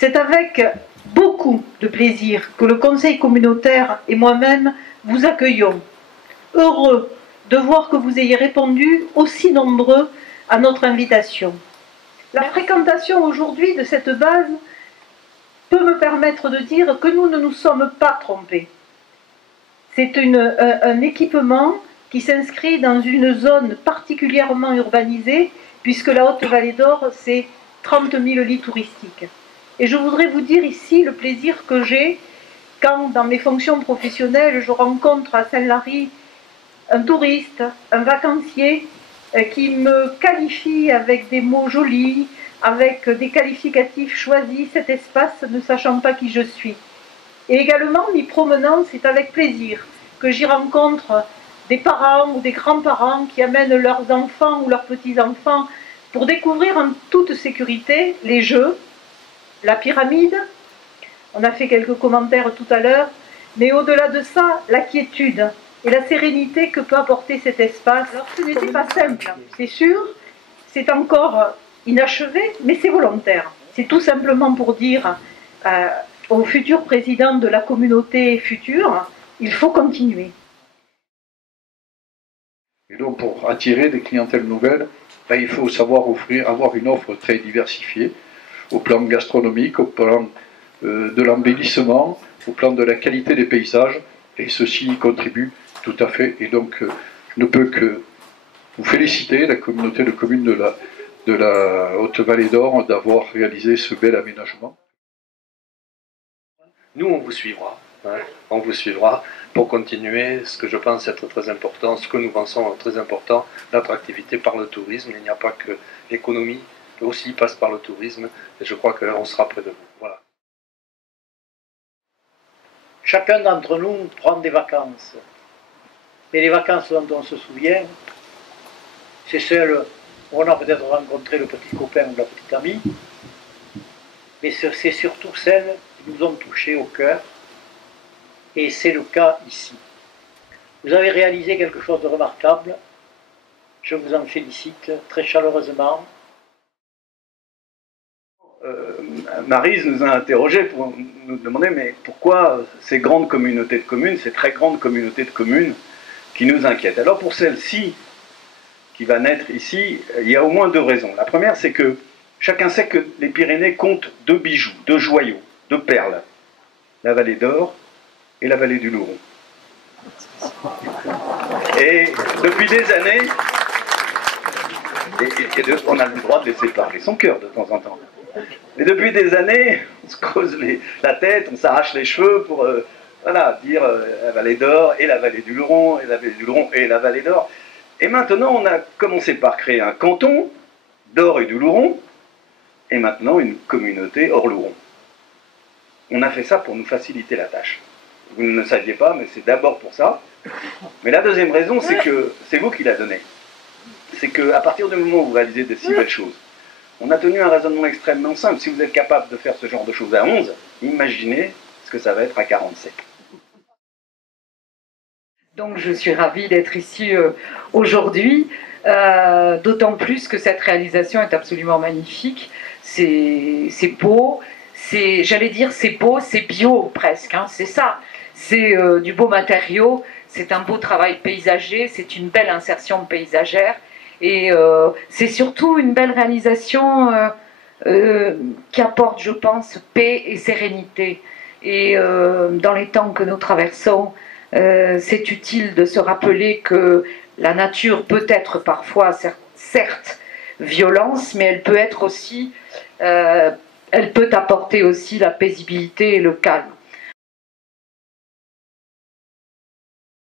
C'est avec beaucoup de plaisir que le Conseil communautaire et moi-même vous accueillons. Heureux de voir que vous ayez répondu aussi nombreux à notre invitation. La fréquentation aujourd'hui de cette base peut me permettre de dire que nous ne nous sommes pas trompés. C'est un équipement qui s'inscrit dans une zone particulièrement urbanisée, puisque la Haute-Vallée d'Or, c'est 30 000 lits touristiques. Et je voudrais vous dire ici le plaisir que j'ai quand, dans mes fonctions professionnelles, je rencontre à Saint-Lary un touriste, un vacancier, qui me qualifie avec des mots jolis, avec des qualificatifs choisis, cet espace, ne sachant pas qui je suis. Et également, m'y promenant, c'est avec plaisir que j'y rencontre des parents ou des grands-parents qui amènent leurs enfants ou leurs petits-enfants pour découvrir en toute sécurité les jeux, la pyramide. On a fait quelques commentaires tout à l'heure, mais au-delà de ça, la quiétude et la sérénité que peut apporter cet espace. Alors ce n'était pas simple, c'est sûr, c'est encore inachevé, mais c'est volontaire. C'est tout simplement pour dire au futur président de la communauté future, il faut continuer. Et donc pour attirer des clientèles nouvelles, il faut savoir avoir une offre très diversifiée, au plan gastronomique, au plan de l'embellissement, au plan de la qualité des paysages, et ceci y contribue tout à fait. Et donc je ne peux que vous féliciter, la communauté de communes de la Haute-Vallée d'Or, d'avoir réalisé ce bel aménagement. Nous, on vous suivra. On vous suivra pour continuer ce que je pense être très important, ce que nous pensons très important, l'attractivité par le tourisme. Il n'y a pas que l'économie, aussi passe par le tourisme, et je crois qu'on sera près de vous. Voilà. Chacun d'entre nous prend des vacances. Mais les vacances dont on se souvient, c'est celles où on a peut-être rencontré le petit copain ou la petite amie, mais c'est surtout celles qui nous ont touchés au cœur, et c'est le cas ici. Vous avez réalisé quelque chose de remarquable, je vous en félicite très chaleureusement. Maryse nous a interrogés pour nous demander mais pourquoi ces grandes communautés de communes, ces très grandes communautés de communes qui nous inquiètent. Alors pour celle-ci, qui va naître ici, il y a au moins deux raisons. La première, c'est que chacun sait que les Pyrénées comptent deux bijoux, deux joyaux, deux perles. La vallée d'Or et la vallée du Louron. Et depuis des années, on a le droit de laisser parler son cœur de temps en temps. Mais depuis des années, on se creuse la tête, on s'arrache les cheveux pour dire la vallée d'Or et la vallée du Louron, et la vallée du Louron et la vallée d'Or. Et maintenant, on a commencé par créer un canton d'Or et du Louron, et maintenant une communauté Or-Louron. On a fait ça pour nous faciliter la tâche. Vous ne le saviez pas, mais c'est d'abord pour ça. Mais la deuxième raison, c'est que c'est vous qui la donnez. C'est qu'à partir du moment où vous réalisez de si belles choses, on a tenu un raisonnement extrêmement simple. Si vous êtes capable de faire ce genre de choses à 11, imaginez ce que ça va être à 47. Donc je suis ravie d'être ici aujourd'hui, d'autant plus que cette réalisation est absolument magnifique. C'est beau, j'allais dire c'est beau, c'est bio presque, hein, c'est ça. C'est du beau matériau, c'est un beau travail paysager, c'est une belle insertion paysagère. Et c'est surtout une belle réalisation qui apporte, je pense, paix et sérénité. Et dans les temps que nous traversons, c'est utile de se rappeler que la nature peut être parfois, certes, violence, mais elle peut être aussi, elle peut apporter aussi la paisibilité et le calme.